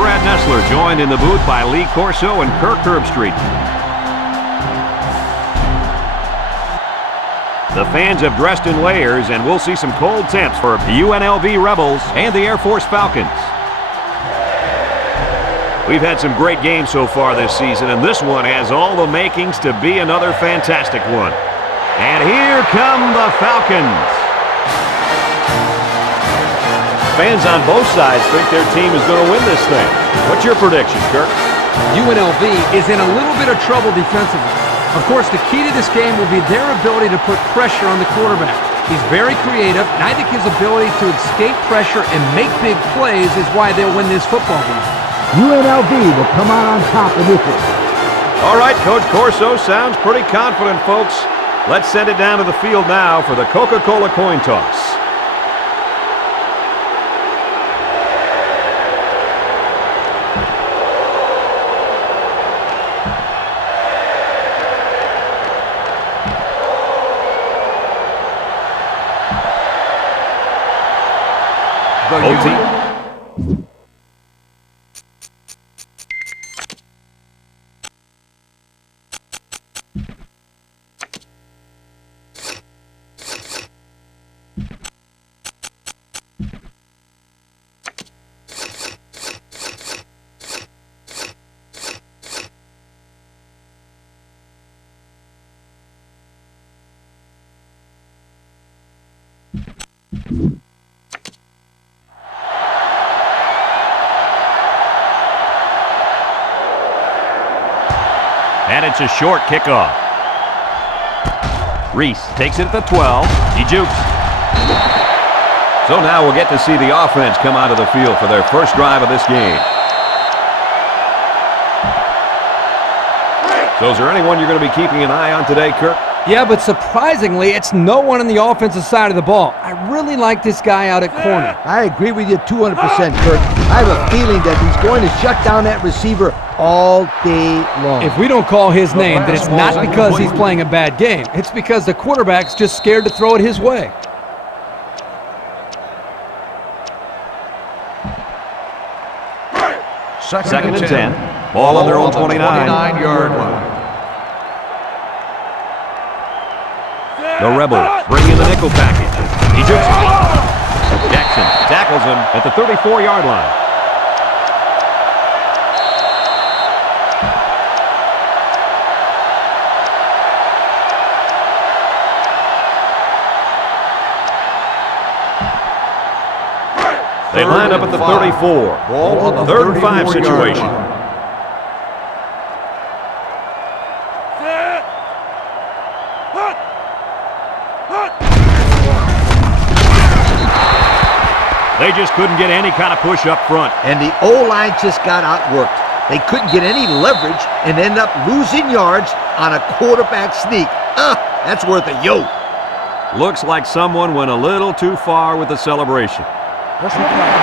Brad Nessler, joined in the booth by Lee Corso and Kirk Herbstreit. The fans have dressed in layers, and we'll see some cold temps for the UNLV Rebels and the Air Force Falcons. We've had some great games so far this season, and this one has all the makings to be another fantastic one. And here come the Falcons. Fans on both sides think their team is going to win this thing. What's your prediction, Kirk? UNLV is in a little bit of trouble defensively. Of course, the key to this game will be their ability to put pressure on the quarterback. He's very creative, and I think his ability to escape pressure and make big plays is why they'll win this football game. UNLV will come out on top of this one. All right, Coach Corso sounds pretty confident, folks. Let's send it down to the field now for the Coca-Cola coin toss. OT. And it's a short kickoff. Reese takes it at the 12. He jukes. So now we'll get to see the offense come out of the field for their first drive of this game. So is there anyone you're going to be keeping an eye on today, Kirk? Yeah, but surprisingly, it's no one on the offensive side of the ball. I really like this guy out at corner. I agree with you 200%, Kirk. I have a feeling that he's going to shut down that receiver all day long. If we don't call his name, then it's not because he's playing a bad game. It's because the quarterback's just scared to throw it his way. Second and 10. Ball on their own 29-yard line. The Rebels bring in the nickel package. He jukes it. Jackson tackles him at the 34-yard line. They line up at the 34. Ball on the 3rd and 5 situation. They just couldn't get any kind of push up front. And the O-line just got outworked. They couldn't get any leverage and end up losing yards on a quarterback sneak. That's worth a yo. Looks like someone went a little too far with the celebration. First down.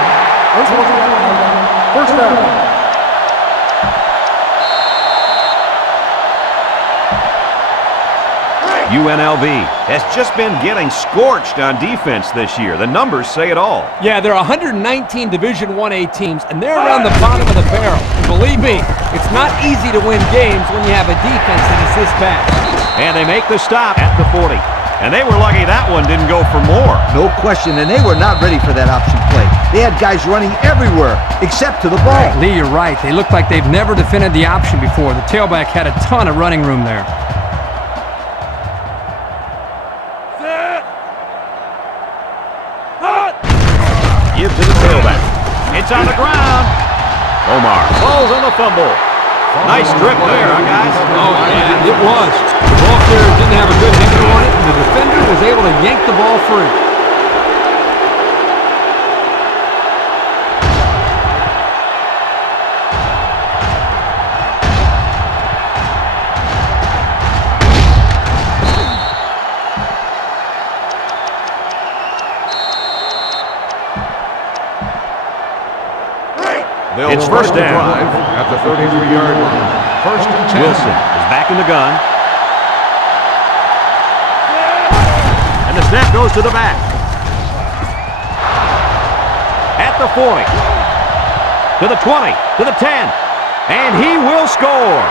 UNLV has just been getting scorched on defense this year. The numbers say it all. Yeah, there are 119 Division I-A teams, and they're around the bottom of the barrel. And believe me, it's not easy to win games when you have a defense that is this bad. And they make the stop at the 40. And they were lucky that one didn't go for more. No question, and they were not ready for that option play. They had guys running everywhere except to the ball. Lee, you're right. They look like they've never defended the option before. The tailback had a ton of running room there. Give to the tailback. It's on the ground. Omar falls on the fumble. Nice strip there, huh, guys? Oh, yeah, it was. The ball carrier didn't have a good handle on it, and the defender was able to yank the ball free. It's first down at the 33-yard line. First and 10. Wilson is back in the gun. And the snap goes to the back. At the 40. to the 20, to the 10. And he will score.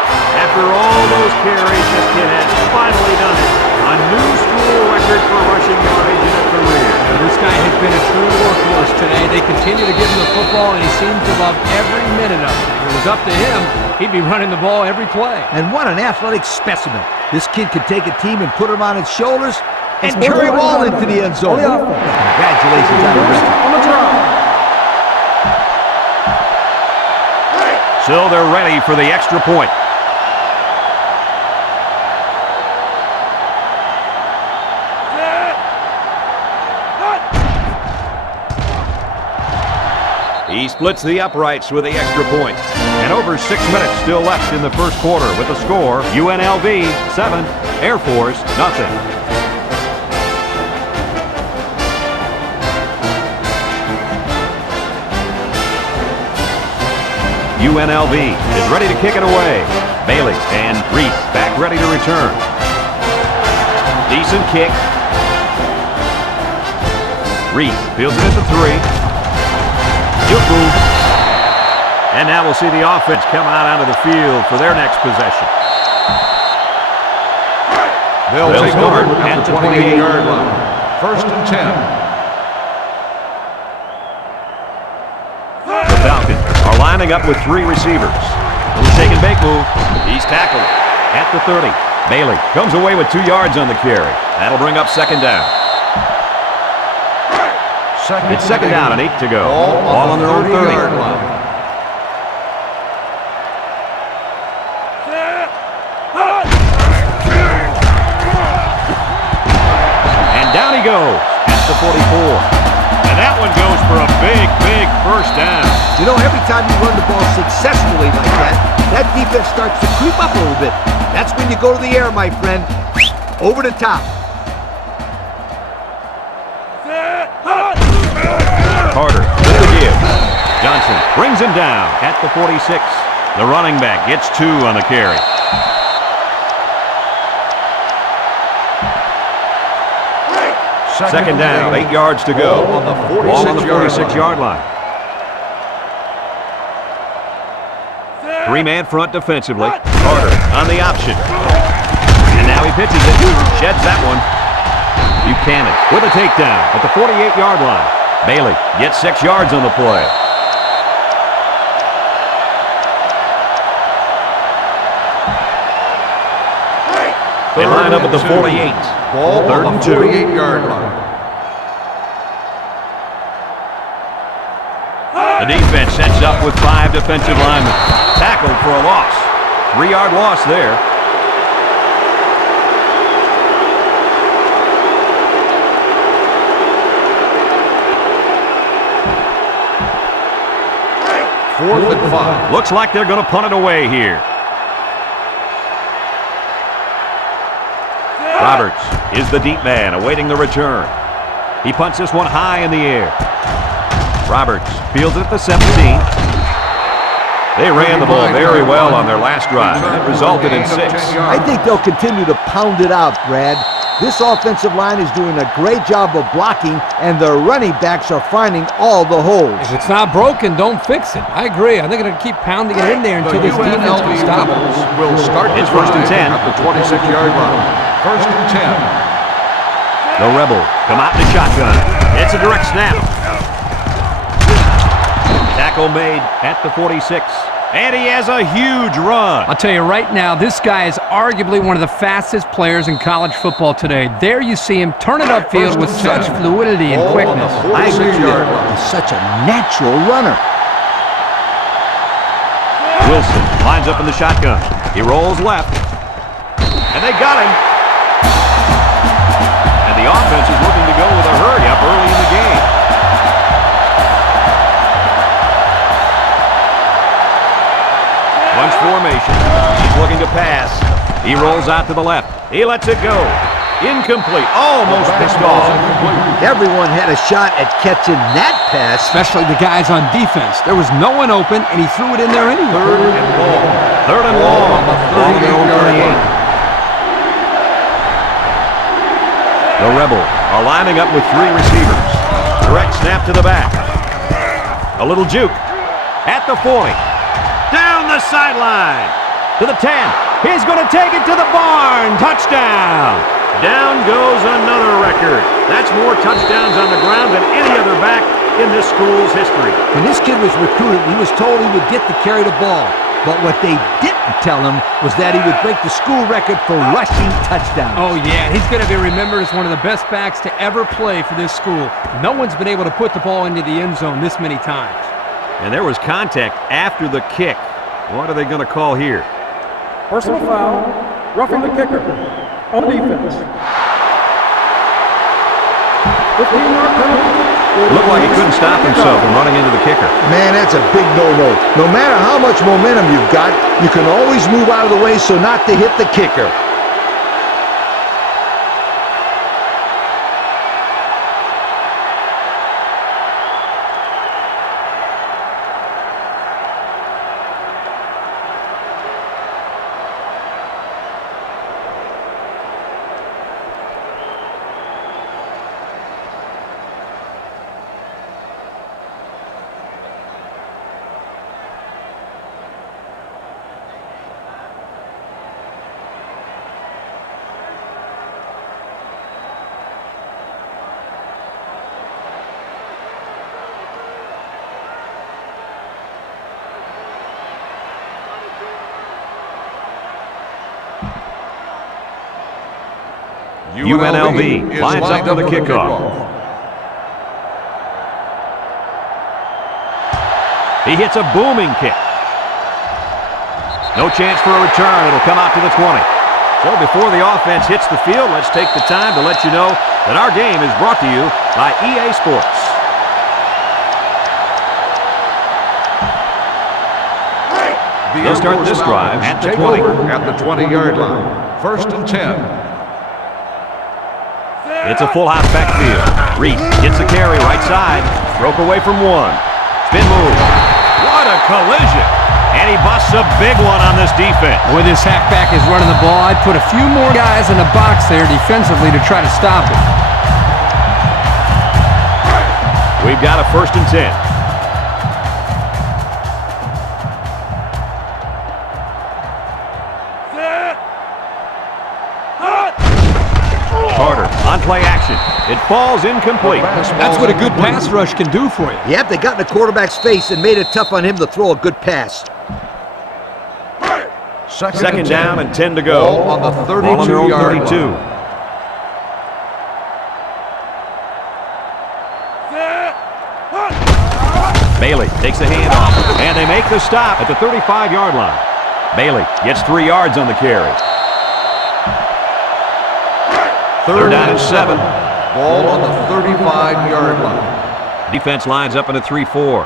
After all those carries, this kid has finally done it. A new school record for rushing yardage in a career. This guy has been a true workhorse today. They continue to give him the football, and he seems to love every minute of it. If it was up to him, he'd be running the ball every play. And what an athletic specimen. This kid could take a team and put them on its shoulders and carry them all into the end zone. Congratulations on the record. So they're ready for the extra point. He splits the uprights with the extra point. And over 6 minutes still left in the first quarter with the score, UNLV 7, Air Force nothing. UNLV is ready to kick it away. Bailey and Reese back ready to return. Decent kick. Reese fields it at the 3. And now we'll see the offense come out onto the field for their next possession. They'll take over at the 28-yard line. First and 10. The Falcons are lining up with 3 receivers. Little shake and bake move. He's tackled at the 30. Bailey comes away with 2 yards on the carry. That'll bring up second down. It's second down and 8 to go. Ball on their own 30. Line. And down he goes at the 44. And that one goes for a big, big first down. You know, every time you run the ball successfully like that, that defense starts to creep up a little bit. That's when you go to the air, my friend. Over the top. Carter with the give. Johnson brings him down at the 46. The running back gets 2 on the carry. Second down, 8 yards to go. Ball on the 46-yard line. 3-man front defensively. Carter on the option. And now he pitches it. Sheds that one. Buchanan with a takedown at the 48-yard line. Bailey gets 6 yards on the play. They line up at the 48. Ball Third on and the 2. 48-yard line. The defense sets up with 5 defensive linemen. Tackled for a loss. 3-yard loss there. Fourth and 5. Looks like they're going to punt it away here. Roberts is the deep man awaiting the return. He punts this one high in the air. Roberts fields it at the 17. They ran the ball very well on their last drive, and it resulted in 6. I think they'll continue to pound it out, Brad. This offensive line is doing a great job of blocking, and their running backs are finding all the holes. If it's not broken, don't fix it. I agree. I think they're going to keep pounding it in there until this defense can stop it. Will start It's first and 10 at the 26-yard line. First and 10. The Rebels come out in the shotgun. It's a direct snap. Tackle made at the 46. And he has a huge run. I'll tell you right now, this guy is arguably one of the fastest players in college football today. There you see him turn it upfield with such fluidity and quickness. I agree with you. He's such a natural runner. Wilson lines up in the shotgun. He rolls left. And they got him. And the offense is looking to go with a hurry-up early in the game. Bunch formation. He's looking to pass. He rolls out to the left. He lets it go. Incomplete. Almost pissed off. Everyone had a shot at catching that pass. Especially the guys on defense. There was no one open, and he threw it in there anyway. Third and long. Ball on their own 38. The Rebels are lining up with 3 receivers. Direct snap to the back. A little juke. At the 40. Down the sideline. To the 10. He's going to take it to the barn. Touchdown. Down goes another record. That's more touchdowns on the ground than any other back in this school's history. When this kid was recruited, he was told he would get to carry the ball. But what they didn't tell him was that he would break the school record for rushing touchdowns. Oh, yeah, he's going to be remembered as one of the best backs to ever play for this school. No one's been able to put the ball into the end zone this many times. And there was contact after the kick. What are they going to call here? Personal foul, roughing the kicker on defense. 15-yard penalty. Looked like he couldn't stop himself from running into the kicker. Man, that's a big no-no. No matter how much momentum you've got, you can always move out of the way so not to hit the kicker. UNLV lines up for the kickoff. He hits a booming kick. No chance for a return. It'll come out to the 20. So before the offense hits the field, let's take the time to let you know that our game is brought to you by EA Sports. They'll start this drive at the 20. At the 20-yard line. First and 10. It's a full house backfield. Reese gets the carry right side. Broke away from one. Spin move. What a collision. And he busts a big one on this defense. With this halfback is running the ball, I'd put a few more guys in the box there defensively to try to stop it. We've got a first and 10. Carter on play action. It falls incomplete. That's what a good pass rush can do for you. Yep, they got in the quarterback's face and made it tough on him to throw a good pass. Second down and 10 to go. Ball on the 32-yard line. Bailey takes the handoff, and they make the stop at the 35-yard line. Bailey gets 3 yards on the carry. Third down and 7. Ball on the 35-yard line. Defense lines up in a 3-4.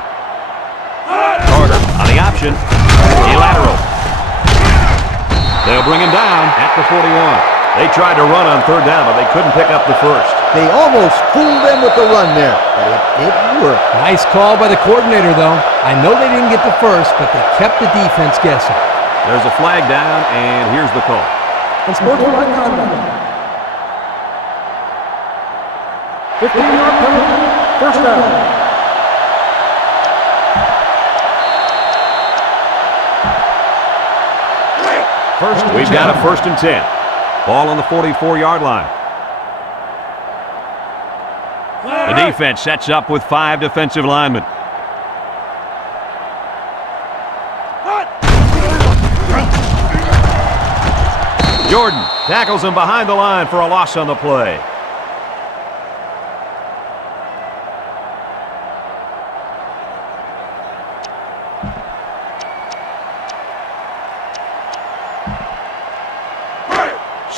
Carter on the option. A lateral. They'll bring him down at the 41. They tried to run on third down, but they couldn't pick up the first. They almost fooled them with the run there, but it didn't work. Nice call by the coordinator, though. I know they didn't get the first, but they kept the defense guessing. There's a flag down, and here's the call. Unsportsmanlike conduct. 15-yard penalty. First down. We've got a first and 10. Ball on the 44-yard line. The defense sets up with 5 defensive linemen. Jordan tackles him behind the line for a loss on the play.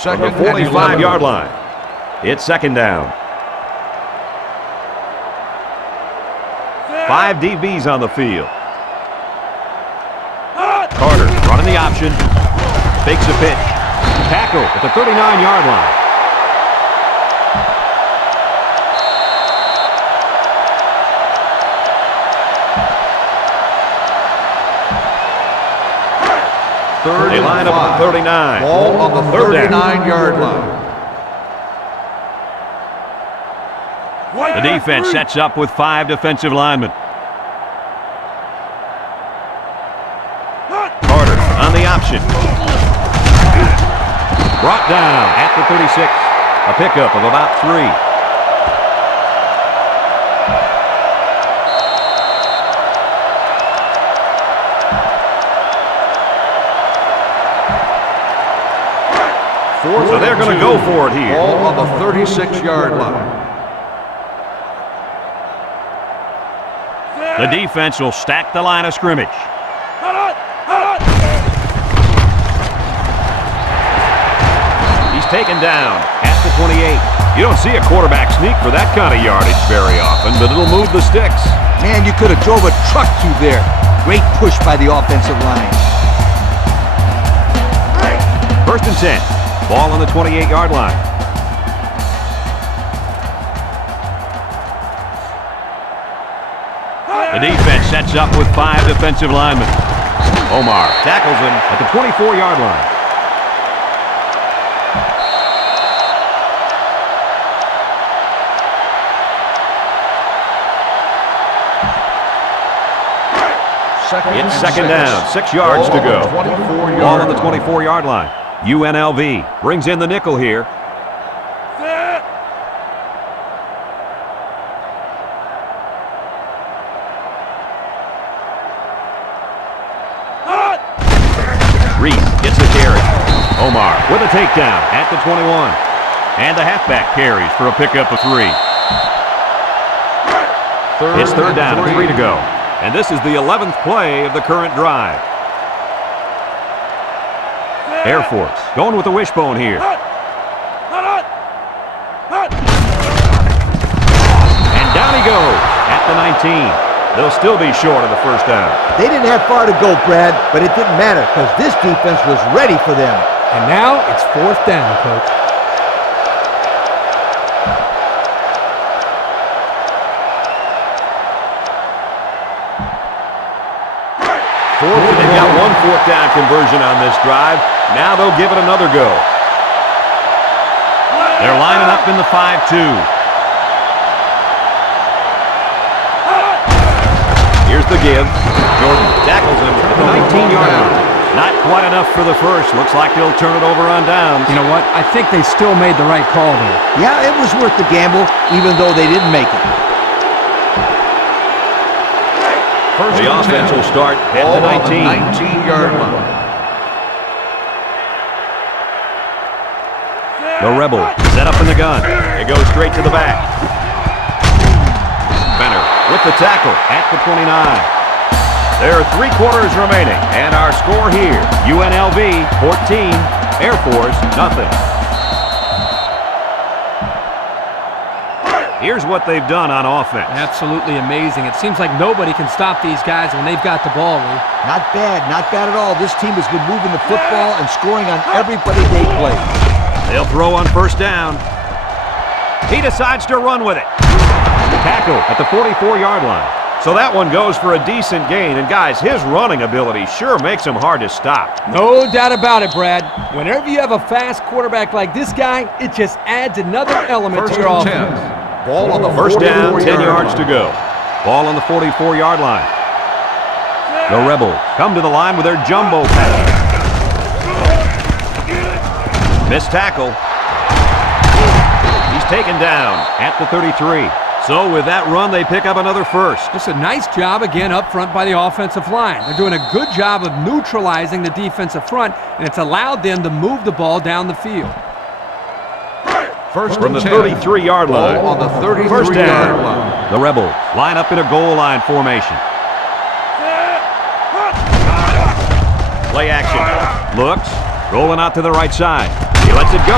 On the 45-yard line. It's second down. 5 DBs on the field. Carter running the option. Fakes a pitch. Tackle at the 39-yard line. They line up at the 39. Ball on the 39-yard line. The defense sets up with 5 defensive linemen. Carter on the option. Brought down at the 36. A pickup of about 3. So they're going to go for it here. Ball on the 36-yard line. The defense will stack the line of scrimmage. He's taken down at the 28. You don't see a quarterback sneak for that kind of yardage very often, but it'll move the sticks. Man, you could have drove a truck through there. Great push by the offensive line. First and 10. Ball on the 28-yard line. The defense sets up with 5 defensive linemen. Omar tackles him at the 24-yard line. It's second down, 6 yards to go. Ball on the 24-yard line. UNLV brings in the nickel here. Reese gets the carry. Omar with a takedown at the 21. And the halfback carries for a pickup of 3. It's third down and 3 to go. And this is the 11th play of the current drive. AirForce going with the wishbone here. And down he goes at the 19. They'll still be short of the first down. They didn't have far to go, Brad, but it didn't matter because this defense was ready for them. And now it's fourth down, Coach. They've got one fourth down conversion on this drive. Now they'll give it another go. They're lining up in the 5-2. Here's the give. Jordan tackles him at the 19-yard line. Not quite enough for the first. Looks like they'll turn it over on downs. You know what? I think they still made the right call there. Yeah, it was worth the gamble, even though they didn't make it. The offense will start at the 19. 19-yard line. The Rebel set up in the gun. It goes straight to the back. Benner with the tackle at the 29. There are 3 quarters remaining, and our score here, UNLV 14, AirForce nothing. Here's what they've done on offense. Absolutely amazing. It seems like nobody can stop these guys when they've got the ball, Lee. Not bad at all. This team has been moving the football and scoring on everybody they play. They'll throw on first down. He decides to run with it. Tackle at the 44-yard line. So that one goes for a decent gain. And guys, his running ability sure makes him hard to stop. No doubt about it, Brad. Whenever you have a fast quarterback like this guy, it just adds another element to your offense. Ball on the First down, 10 yards line. to go. Ball on the 44-yard line. The Rebels come to the line with their jumbo pass. Missed tackle. He's taken down at the 33. So with that run, they pick up another first. Just a nice job again up front by the offensive line. They're doing a good job of neutralizing the defensive front, and it's allowed them to move the ball down the field. First From the 10. 33-yard line. Ball on the First 33-yard down. line. The Rebels line up in a goal line formation. Play action. Looks. Rolling out to the right side. He lets it go.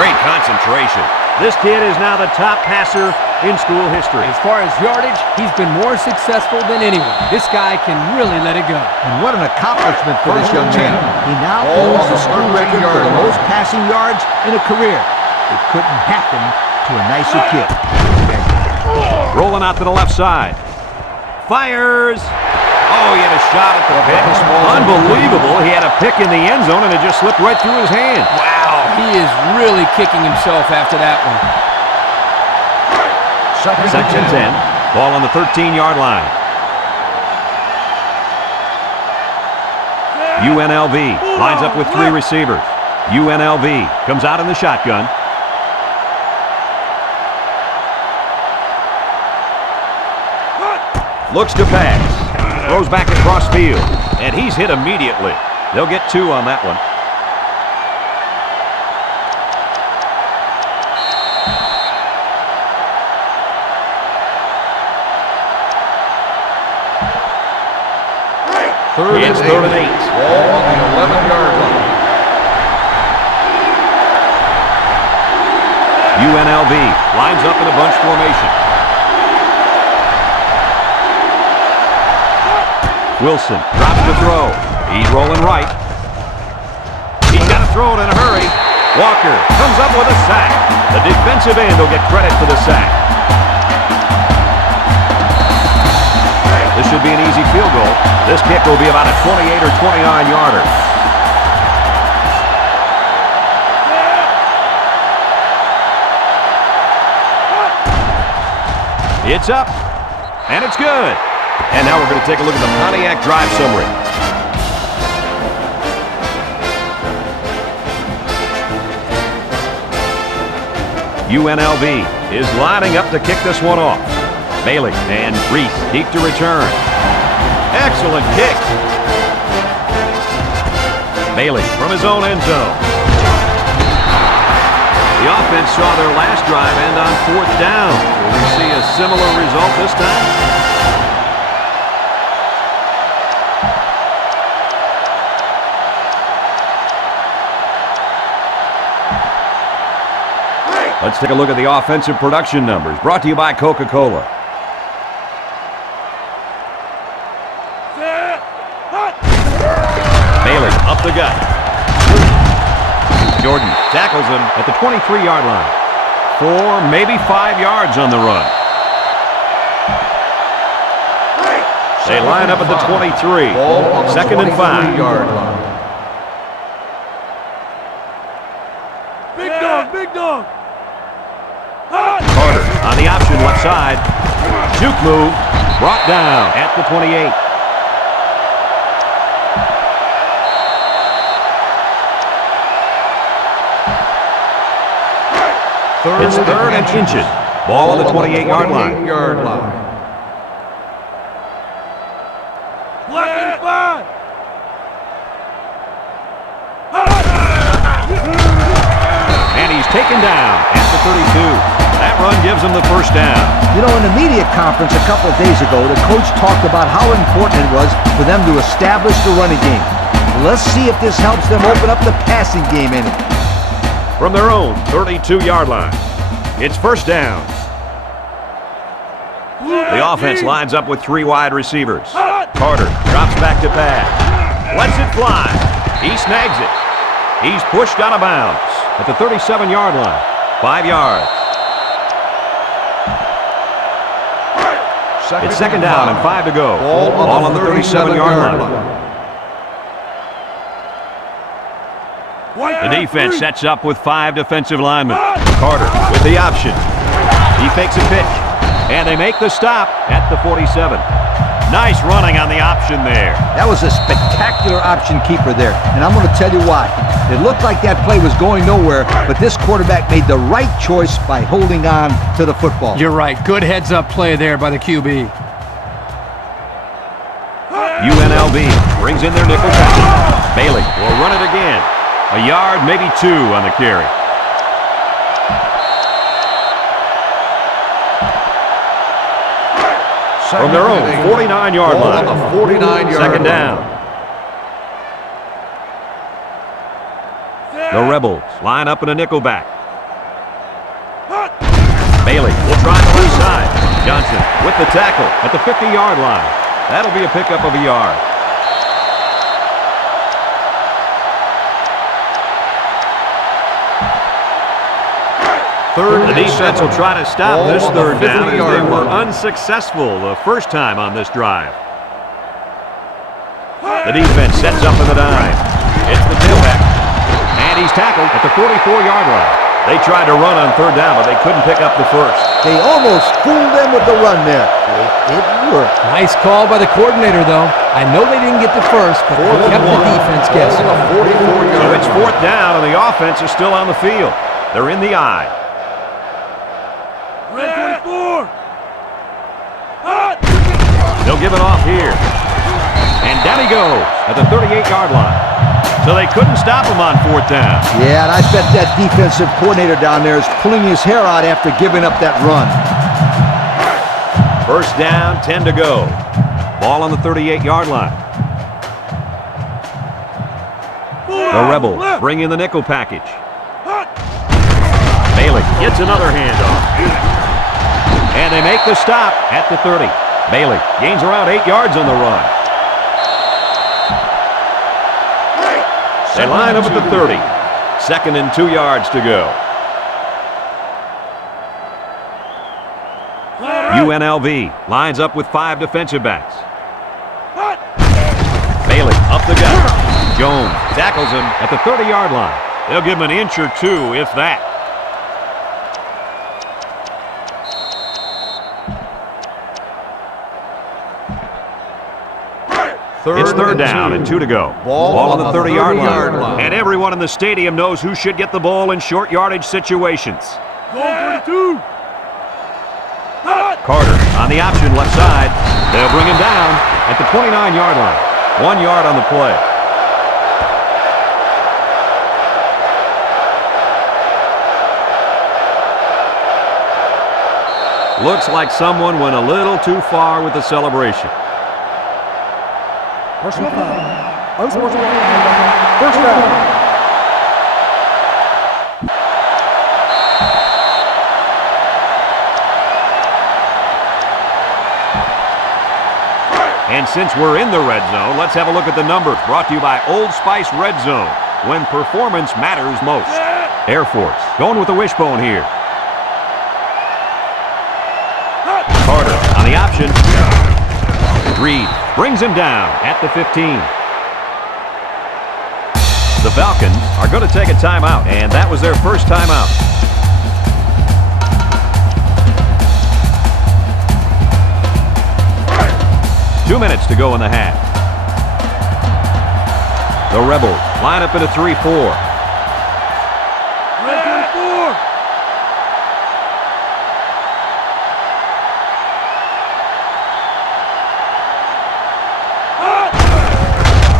Great concentration. This kid is now the top passer in school history. As far as yardage, he's been more successful than anyone. This guy can really let it go. And what an accomplishment for this young man. He now Ball owns on the the school record for 13-yard the line. most passing yards in a career. It couldn't happen to a nicer kid. Rolling out to the left side. Fires. Oh, he had a shot at the pick. Unbelievable. He had a pick in the end zone, and it just slipped right through his hand. Wow, he is really kicking himself after that one. Second 10. Ball on the 13-yard line. UNLV lines up with 3 receivers. UNLV comes out in the shotgun. Looks to pass. Throws back across field. And he's hit immediately. They'll get 2 on that one. It's 3rd and 8. Ball on the 11-yard line. UNLV lines up in a bunch formation. Wilson drops to throw. He's rolling right. He's got to throw it in a hurry. Walker comes up with a sack. The defensive end will get credit for the sack. This should be an easy field goal. This kick will be about a 28 or 29-yarder. It's up, and it's good. And now we're going to take a look at the Pontiac drive summary. UNLV is lining up to kick this one off. Bailey and Reese deep to return. Excellent kick. Bailey from his own end zone. The offense saw their last drive end on 4th down. Will we see a similar result this time? Let's take a look at the offensive production numbers, brought to you by Coca-Cola. Bailey up the gut. Jordan tackles him at the 23-yard line. 4, maybe 5 yards on the run. They line up at the 23. 2nd and 5. Yard line. Big dog. Carter on the option left side. Juke move. Brought down at the 28. It's 3rd and inches. Ball on the 28-yard line. And he's taken down at the 32. That run gives him the 1st down. You know, in the media conference a couple of days ago, the coach talked about how important it was for them to establish the running game. Let's see if this helps them open up the passing game in it. From their own 32-yard line, it's 1st down. The offense lines up with 3 wide receivers. Carter drops back to pass. Lets it fly. He snags it. He's pushed out of bounds at the 37-yard line. 5 yards. It's 2nd down and 5 to go. Ball on the 37-yard line. The defense sets up with 5 defensive linemen. Carter with the option. He fakes a pitch. And they make the stop at the 47. Nice running on the option there. That was a spectacular option keeper there. And I'm going to tell you why. It looked like that play was going nowhere, but this quarterback made the right choice by holding on to the football. You're right. Good heads-up play there by the QB. UNLV brings in their nickel package. Bailey will run it again. A yard, maybe 2 on the carry. From their own 49-yard line. 2nd down. The Rebels line up in a nickel back. Bailey will try the left side. Johnson with the tackle at the 50-yard line. That'll be a pickup of a yard. The defense will try to stop this 3rd down, as they were unsuccessful the first time on this drive. The defense sets up in the dime. It's the tailback. And he's tackled at the 44-yard line. They tried to run on third down, but they couldn't pick up the first. They almost fooled them with the run there. It didn't work. Nice call by the coordinator, though. I know they didn't get the first, but they kept the defense guessing. So it's fourth down, and the offense is still on the field. They're in the eye. Red 24. They'll give it off here. And down he goes at the 38-yard line. So they couldn't stop him on fourth down. Yeah, and I bet that defensive coordinator down there is pulling his hair out after giving up that run. First down, 10 to go. Ball on the 38-yard line. The Rebels bring in the nickel package. Bailey gets another handoff. And they make the stop at the 30. Bailey gains around 8 yards on the run. They line up at the 30. 2nd and 2 yards to go. UNLV lines up with 5 defensive backs. Bailey up the gut. Jones tackles him at the 30-yard line. They'll give him an inch or two, if that. It's third down and 2 to go. Ball on the 30-yard line. And everyone in the stadium knows who should get the ball in short yardage situations. Carter on the option left side. They'll bring him down at the 29-yard line. 1 yard on the play. Looks like someone went a little too far with the celebration. Personal foul. Unsportsmanlike conduct. First down. And since we're in the red zone, let's have a look at the numbers. Brought to you by Old Spice Red Zone, when performance matters most. Air Force going with the wishbone here. Carter on the option. Reed brings him down at the 15. The Falcons are going to take a timeout, and that was their first timeout. Two minutes to go in the half. The Rebels line up in a 3-4.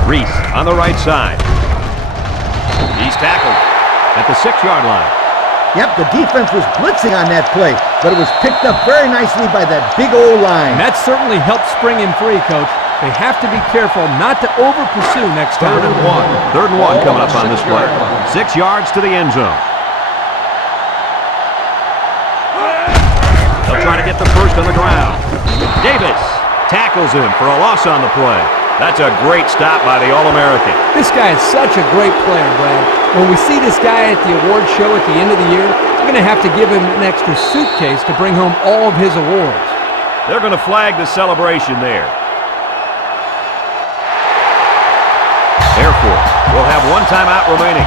Reese on the right side. He's tackled at the 6-yard line. Yep, the defense was blitzing on that play, but it was picked up very nicely by that big old line. And that certainly helped spring him free, Coach. They have to be careful not to over-pursue next time. Third and one coming up on this play. 6 yards to the end zone. They'll try to get the first on the ground. Davis tackles him for a loss on the play. That's a great stop by the All-American. This guy is such a great player, Brad. When we see this guy at the award show at the end of the year, we're going to have to give him an extra suitcase to bring home all of his awards. They're going to flag the celebration there. Air Force will have one timeout remaining.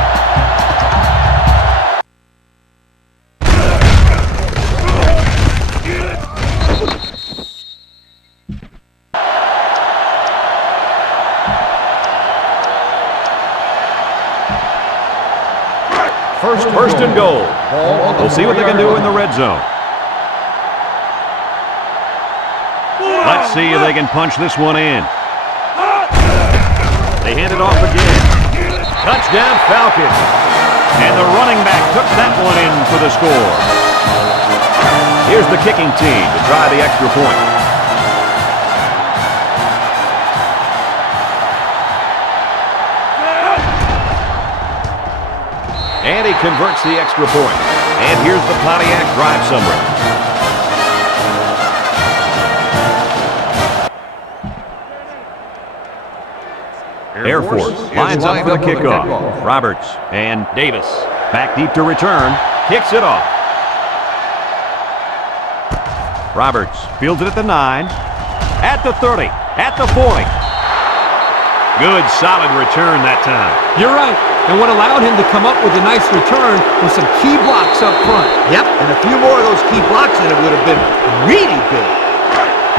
First and goal. We'll see what they can do in the red zone. Let's see if they can punch this one in. They hand it off again. Touchdown Falcons. And the running back took that one in for the score. Here's the kicking team to try the extra point. And he converts the extra point. And here's the Pontiac drive summary. Air Force lines up for the kickoff. Roberts and Davis back deep to return. Kicks it off. Roberts fields it at the 9, at the 30, at the 40. Good, solid return that time. You're right. And what allowed him to come up with a nice return was some key blocks up front. Yep, and a few more of those key blocks and it would have been really big.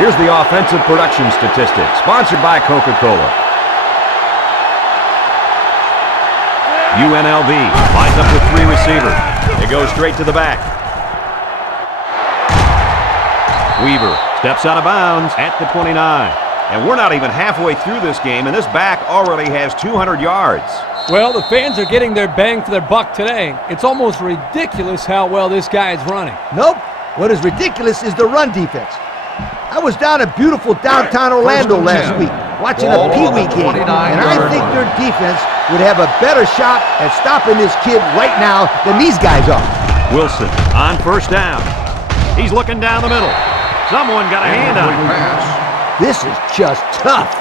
Here's the offensive production statistics, sponsored by Coca-Cola. UNLV lines up with 3 receivers. It goes straight to the back. Weaver steps out of bounds at the 29. And we're not even halfway through this game, and this back already has 200 yards. Well, the fans are getting their bang for their buck today. It's almost ridiculous how well this guy is running. Nope. What is ridiculous is the run defense. I was down in beautiful downtown Orlando last week watching a Pee Wee game, and I think their defense would have a better shot at stopping this kid right now than these guys are. Wilson on first down. He's looking down the middle. Someone got a hand on him. This is just tough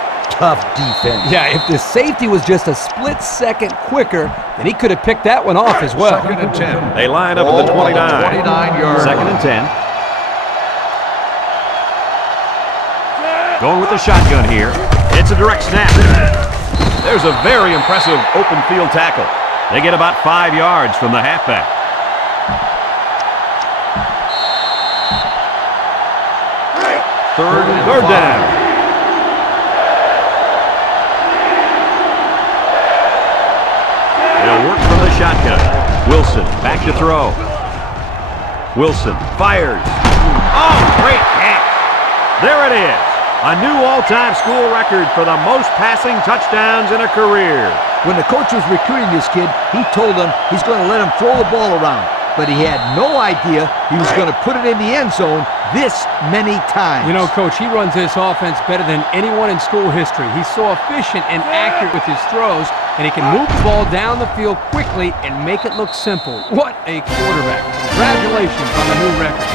defense. Yeah, if the safety was just a split second quicker, then he could have picked that one off as well. 2nd and 10. They line up at the 29. 29-yard 2nd and 10. Going with the shotgun here. It's a direct snap. There's a very impressive open field tackle. They get about 5 yards from the halfback. Third down. They'll work from the shotgun. Wilson back to throw. Wilson fires. Oh, great catch. There it is. A new all-time school record for the most passing touchdowns in a career. When the coach was recruiting this kid, he told him he's going to let him throw the ball around. But he had no idea he was going to put it in the end zone this many times. You know, Coach, he runs this offense better than anyone in school history. He's so efficient and accurate with his throws, and he can move the ball down the field quickly and make it look simple. What a quarterback. Congratulations on the new record.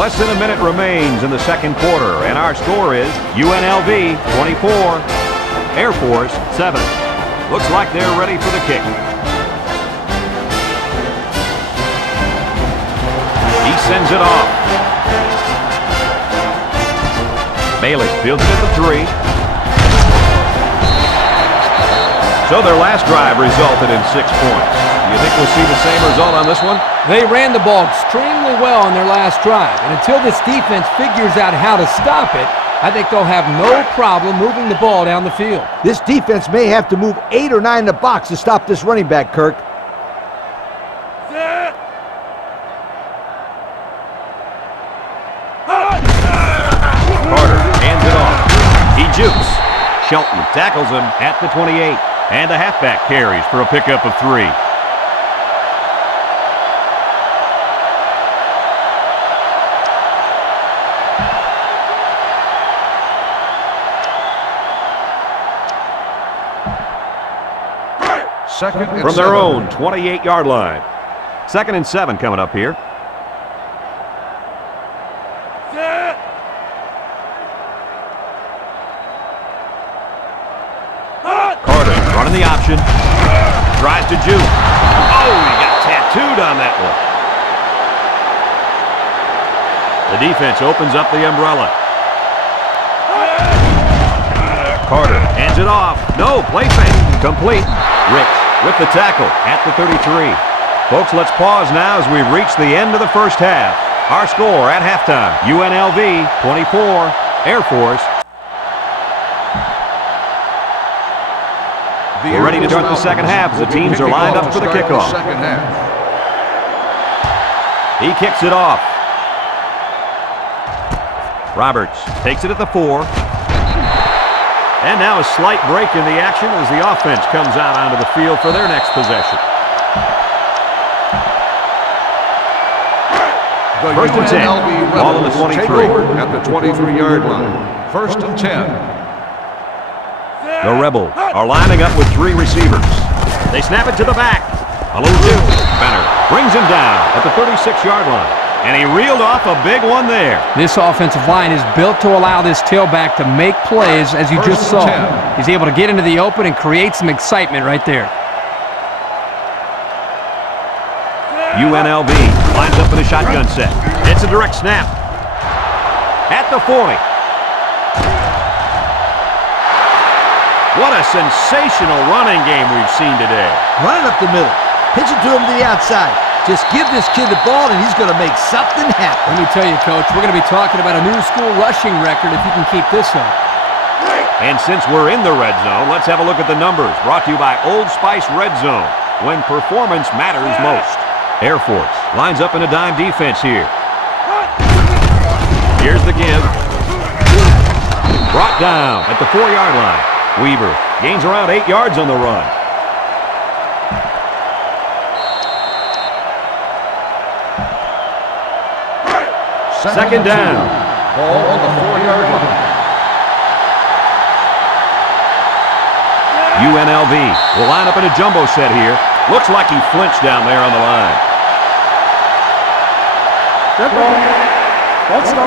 Less than a minute remains in the second quarter, and our score is UNLV 24, Air Force 7. Looks like they're ready for the kick. He sends it off. Bailey fields it at the 3. So their last drive resulted in 6 points. Do you think we'll see the same result on this one? They ran the ball extremely well on their last drive, and until this defense figures out how to stop it, I think they'll have no problem moving the ball down the field. This defense may have to move 8 or 9 in the box to stop this running back, Kirk. Carter hands it off. He jukes. Shelton tackles him at the 28. And the halfback carries for a pickup of 3. Second and From their 7. own 28-yard line. 2nd and 7 coming up here. Carter running the option. Tries to juke. Oh, he got tattooed on that one. The defense opens up the umbrella. Carter hands it off. No, play fake. Complete. Rich with the tackle at the 33. Folks, let's pause now as we've reached the end of the first half. Our score at halftime, UNLV 24, Air Force. We're ready to start the second half as the teams are lined up for the kickoff. Second half. He kicks it off. Roberts takes it at the 4. And now a slight break in the action as the offense comes out onto the field for their next possession. The First and 10. UNLV Ball on the Rebels 23. take over at the 23-yard line. 1st and 10. The Rebels are lining up with 3 receivers. They snap it to the back. A little juke. Benner brings him down at the 36-yard line. And he reeled off a big one there. This offensive line is built to allow this tailback to make plays, as you just saw. He's able to get into the open and create some excitement right there. UNLV lines up in a shotgun set. It's a direct snap. At the 40. What a sensational running game we've seen today. Running up the middle. Pitch it to him to the outside. Just give this kid the ball, and he's going to make something happen. Let me tell you, Coach, we're going to be talking about a new school rushing record if you can keep this up. And since we're in the red zone, let's have a look at the numbers. Brought to you by Old Spice Red Zone, when performance matters most. Air Force lines up in a dime defense here. Here's the give. Brought down at the 4-yard line. Weaver gains around 8 yards on the run. Second down. Ball on the 4-yard line. UNLV will line up in a jumbo set here. Looks like he flinched down there on the line.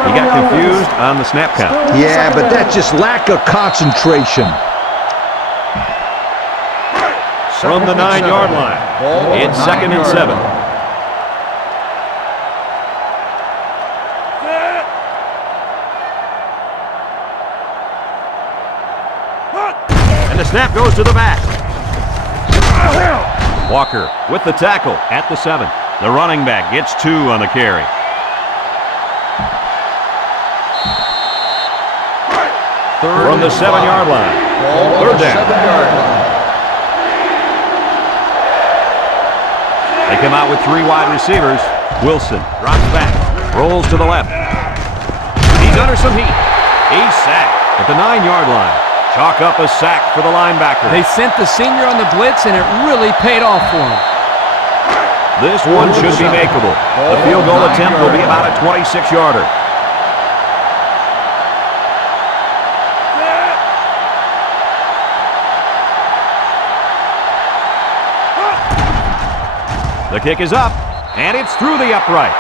He got confused on the snap count. Yeah, but that's just lack of concentration. From the 9-yard line, it's 2nd and 7. And the snap goes to the back. Walker with the tackle at the 7. The running back gets 2 on the carry. From the 7-yard line. Third down. They come out with 3 wide receivers. Wilson drops back, rolls to the left. He's under some heat. He's sacked at the 9-yard line. Chalk up a sack for the linebacker. They sent the senior on the blitz, and it really paid off for him. This one should be makeable. The field goal attempt will be about a 26-yarder. The kick is up, and it's through the upright.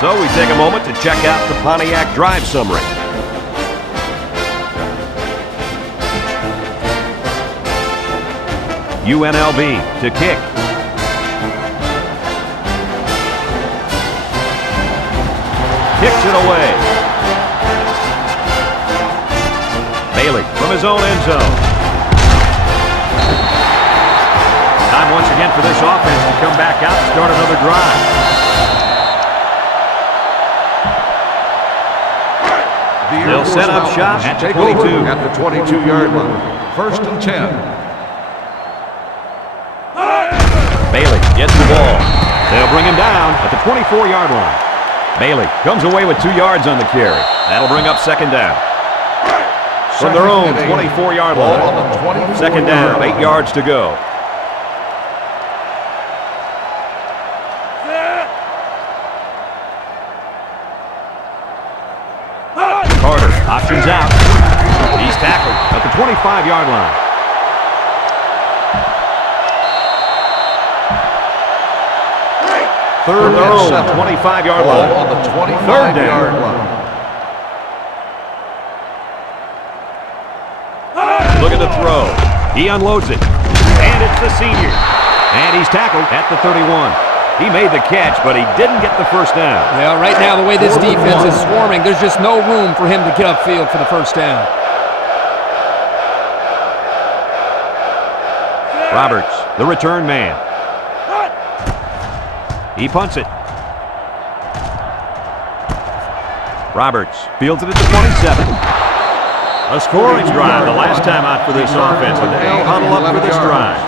So we take a moment to check out the Pontiac drive summary. UNLV to kick. Kicks it away. Bailey from his own end zone. Time once again for this offense to come back out and start another drive. They'll set up shop at the 22. At the 22-yard line. 1st and 10. Bailey gets the ball. They'll bring him down at the 24-yard line. Bailey comes away with 2 yards on the carry. That'll bring up 2nd down. From their own 24-yard line. 2nd down, 8 yards to go. Carter options out. He's tackled at the 25-yard line. Third and own, 25-yard line. On the 25-yard Third down. line. Look at the throw. He unloads it. And it's the senior. And he's tackled at the 31. He made the catch, but he didn't get the first down. Well, right now, the way this defense is swarming, there's just no room for him to get upfield for the first down. Roberts, the return man. He punts it. Roberts fields it at the 27. A scoring drive the last time out for this offense, and they'll huddle up for this drive.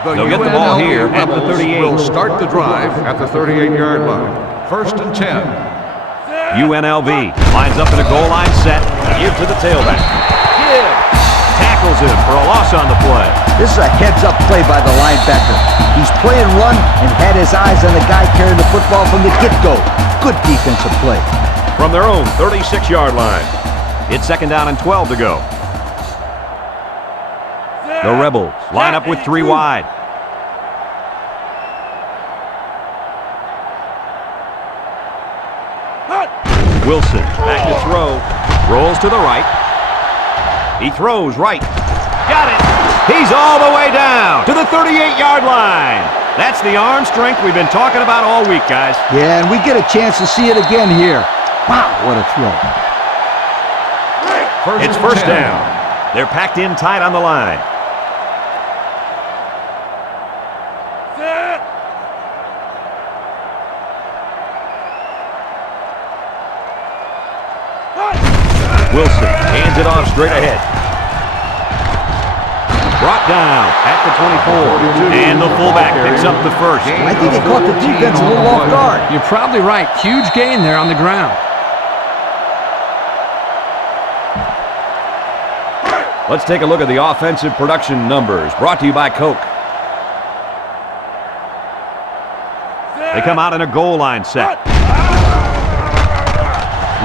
They'll get the ball here at the 38. Will start the drive at the 38-yard line. 1st and 10. UNLV lines up in a goal line set. Give to the tailback. Give. Tackles him for a loss on the play. This is a heads-up play by the linebacker. He's playing run and had his eyes on the guy carrying the football from the get-go. Good defensive play. From their own 36-yard line. It's 2nd down and 12 to go. The Rebels line up with 3 wide. Wilson back to throw. Rolls to the right. He throws right. Got it. He's all the way down to the 38-yard line. That's the arm strength we've been talking about all week, guys. Yeah, and we get a chance to see it again here. Wow, what a throw. It's first down. They're packed in tight on the line. Wilson hands it off straight ahead. Brought down at the 24. And the fullback picks up the first. I think they caught the defense a little off guard. You're probably right. Huge gain there on the ground. Let's take a look at the offensive production numbers brought to you by Coke. They come out in a goal line set.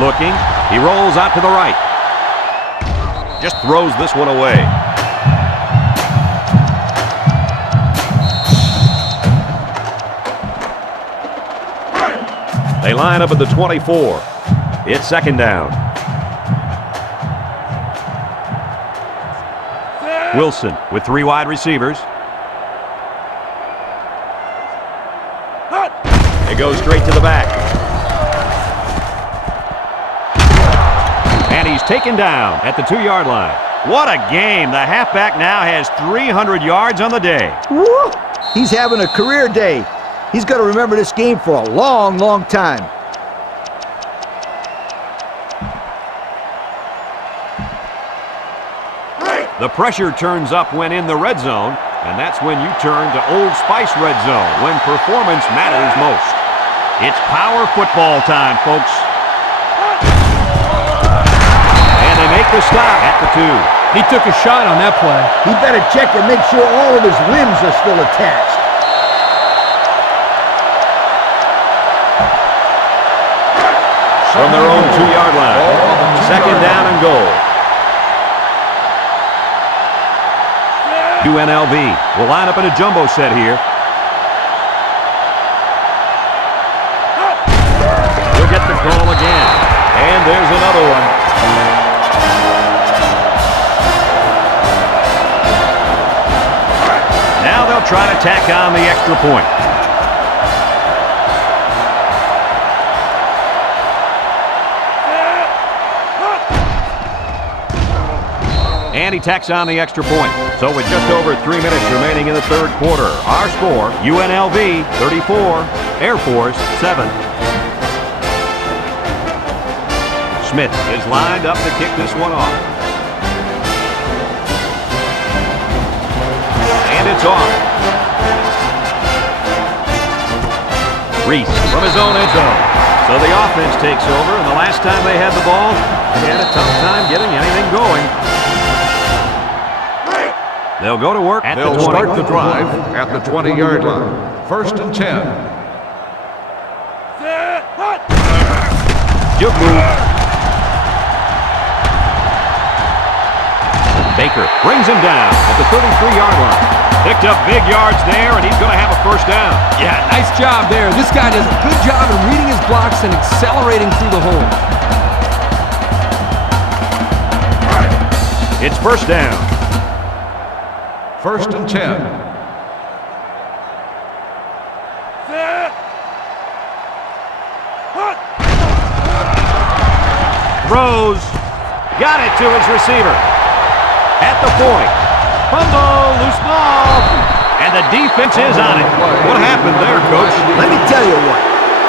Looking. He rolls out to the right. Just throws this one away. They line up at the 24. It's second down. Wilson with 3 wide receivers. It goes straight to the back. And he's taken down at the 2-yard line. What a game. The halfback now has 300 yards on the day. Woo! He's having a career day. He's going to remember this game for a long, long time. The pressure turns up when in the red zone, and that's when you turn to Old Spice Red Zone, when performance matters most. It's power football time, folks. And they make the stop at the 2. He took a shot on that play. He better check and make sure all of his limbs are still attached. From their own 2-yard line. Second down and goal. UNLV will line up in a jumbo set here. He'll get the call again. And there's another one. Now they'll try to tack on the extra point. And he tacks on the extra point. So with just over 3 minutes remaining in the third quarter, our score, UNLV 34, Air Force 7. Smith is lined up to kick this one off. And it's off. Reese from his own end zone. So the offense takes over, and the last time they had the ball, they had a tough time getting anything going. They'll go to work at the 20. They'll start the drive at the 20-yard line. First and 10. Good move. Baker brings him down at the 33-yard line. Picked up big yards there, and he's going to have a first down. Yeah, nice job there. This guy does a good job of reading his blocks and accelerating through the hole. It's first down. First and 10. Throws. Got it to his receiver. At the point. Fumble, loose ball. And the defense is on it. What happened there, Coach? Let me tell you what.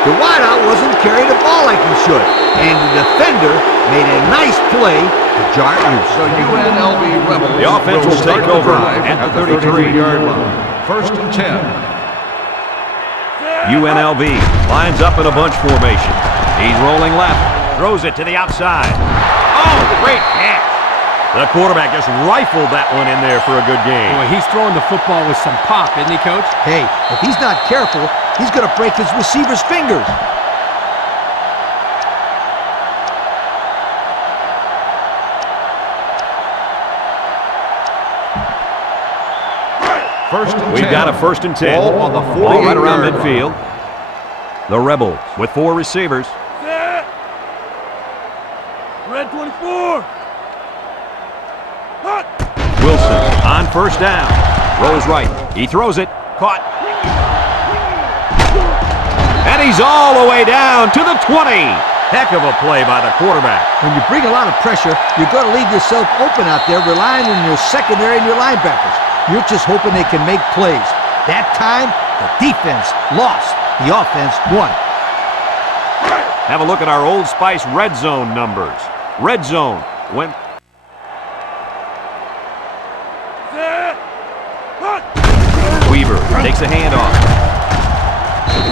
The wideout wasn't carrying the ball like he should. And the defender made a nice play to jar it loose. The UNLV Rebels The offense will start take the over drive at the 33-yard line. First and 10. UNLV lines up in a bunch formation. He's rolling left. Throws it to the outside. Oh, great catch. The quarterback just rifled that one in there for a good game. Boy, he's throwing the football with some pop, isn't he, Coach? Hey, if he's not careful, he's going to break his receiver's fingers. First and 10. We've got a first and 10. Ball on the Ball right around 48-yard midfield. The Rebels with 4 receivers. Red 24. Wilson on first down. Rolls right. He throws it. Caught. And he's all the way down to the 20. Heck of a play by the quarterback. When you bring a lot of pressure, you're going to leave yourself open out there relying on your secondary and your linebackers. You're just hoping they can make plays. That time, the defense lost. The offense won. Have a look at our Old Spice red zone numbers. Red zone went... Weaver takes a handoff.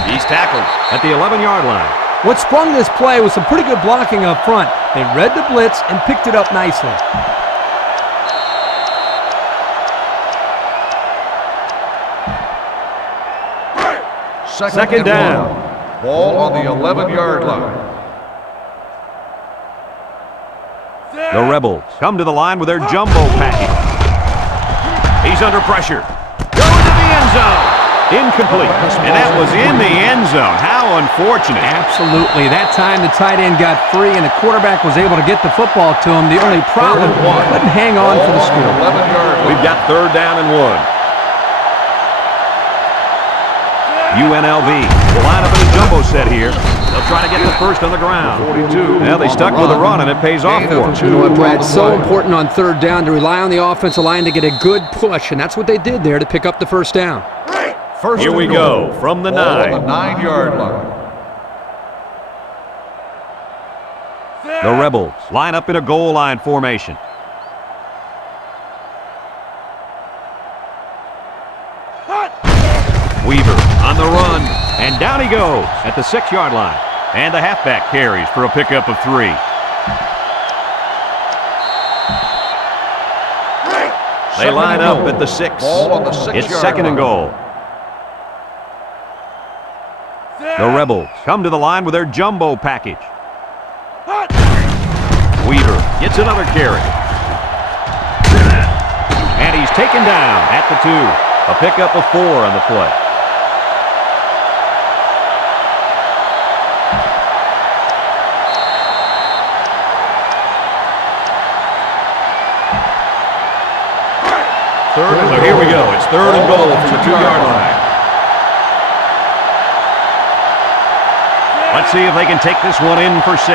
He's tackled at the 11-yard line. What sprung this play was some pretty good blocking up front. They read the blitz and picked it up nicely. Second down. Ball on the 11-yard line. The Rebels come to the line with their jumbo package. He's under pressure. Going to the end zone. Incomplete. And that was in the end zone. How unfortunate. Absolutely. That time the tight end got free and the quarterback was able to get the football to him. The only problem, couldn't hang on for the score. We've got third down and 1. UNLV will line up in a jumbo set here. They'll try to get the first on the ground. 42. Now they stuck with a run, and it pays off for them. You know what, Brad? So important on third down to rely on the offensive line to get a good push, and that's what they did there to pick up the first down. Here we go from the 9. On the 9-yard line. The Rebels line up in a goal line formation. Weaver on the run, and down he goes at the 6-yard line. And the halfback carries for a pickup of 3. They line up at the 6. Ball on the 6-yard It's second and goal. The Rebels come to the line with their jumbo package. Weaver gets another carry. And he's taken down at the 2. A pickup of 4 on the play. So here we go. It's third and goal from the 2-yard line. Let's see if they can take this one in for 6.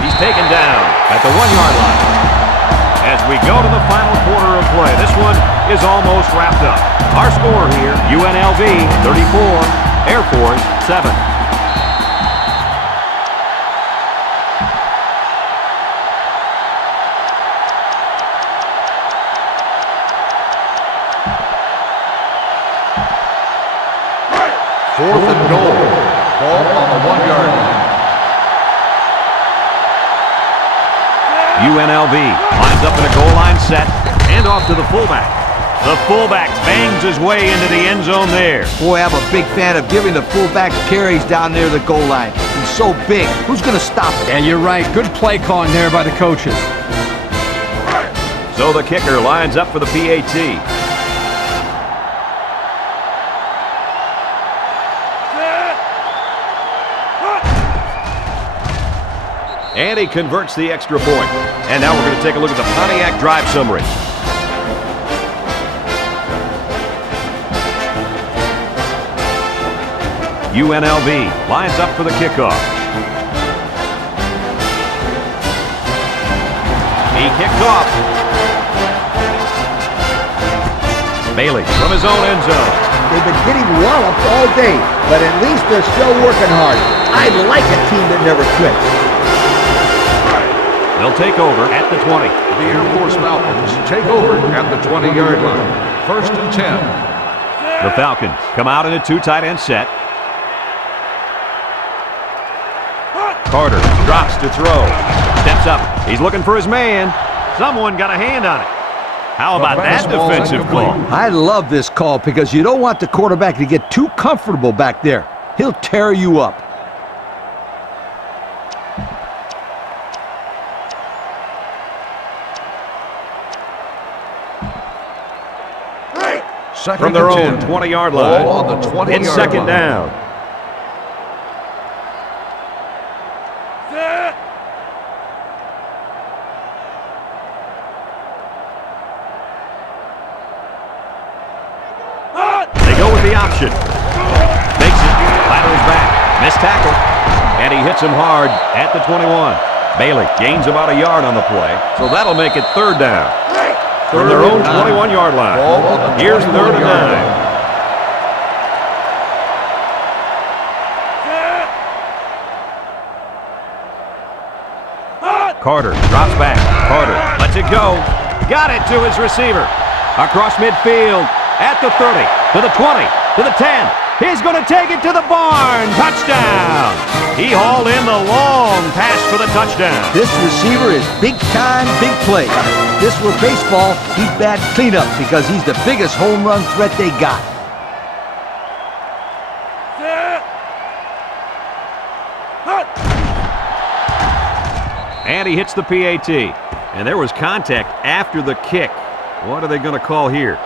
He's taken down at the 1-yard line. As we go to the final quarter of play, this one is almost wrapped up. Our score here, UNLV 34, AirForce 7. Fourth and goal. Ball on the 1-yard line. UNLV lines up in a goal line set and off to the fullback. The fullback bangs his way into the end zone there. Boy, I'm a big fan of giving the fullback carries down near the goal line. He's so big. Who's going to stop it? Yeah, you're right. Good play calling there by the coaches. So the kicker lines up for the PAT. And he converts the extra point. And now we're going to take a look at the Pontiac drive summary. UNLV lines up for the kickoff. He kicked off. Bailey from his own end zone. They've been getting walloped all day, but at least they're still working hard. I like a team that never quits. They'll take over at the 20. The AirForce Falcons take over at the 20-yard line. First and 10. The Falcons come out in a 2 tight end set. Carter drops to throw. Steps up. He's looking for his man. Someone got a hand on it. How about that defensive call? I love this call because you don't want the quarterback to get too comfortable back there. He'll tear you up. From their own 20-yard line. Ball on the 20-yard It's second line. down. with the option. Makes it. Laterals back. Missed tackle. And he hits him hard at the 21. Bailey gains about a yard on the play, so that'll make it third down. From their own 21-yard line. Here's third and 9. Carter drops back. Carter lets it go. Got it to his receiver. Across midfield at the 30, to the 20, to the 10. He's going to take it to the barn. Touchdown. He hauled in the long pass for the touchdown. This receiver is big time, big play. If this were baseball, he'd bat cleanup because he's the biggest home run threat they got. And he hits the PAT. And there was contact after the kick. What are they going to call here?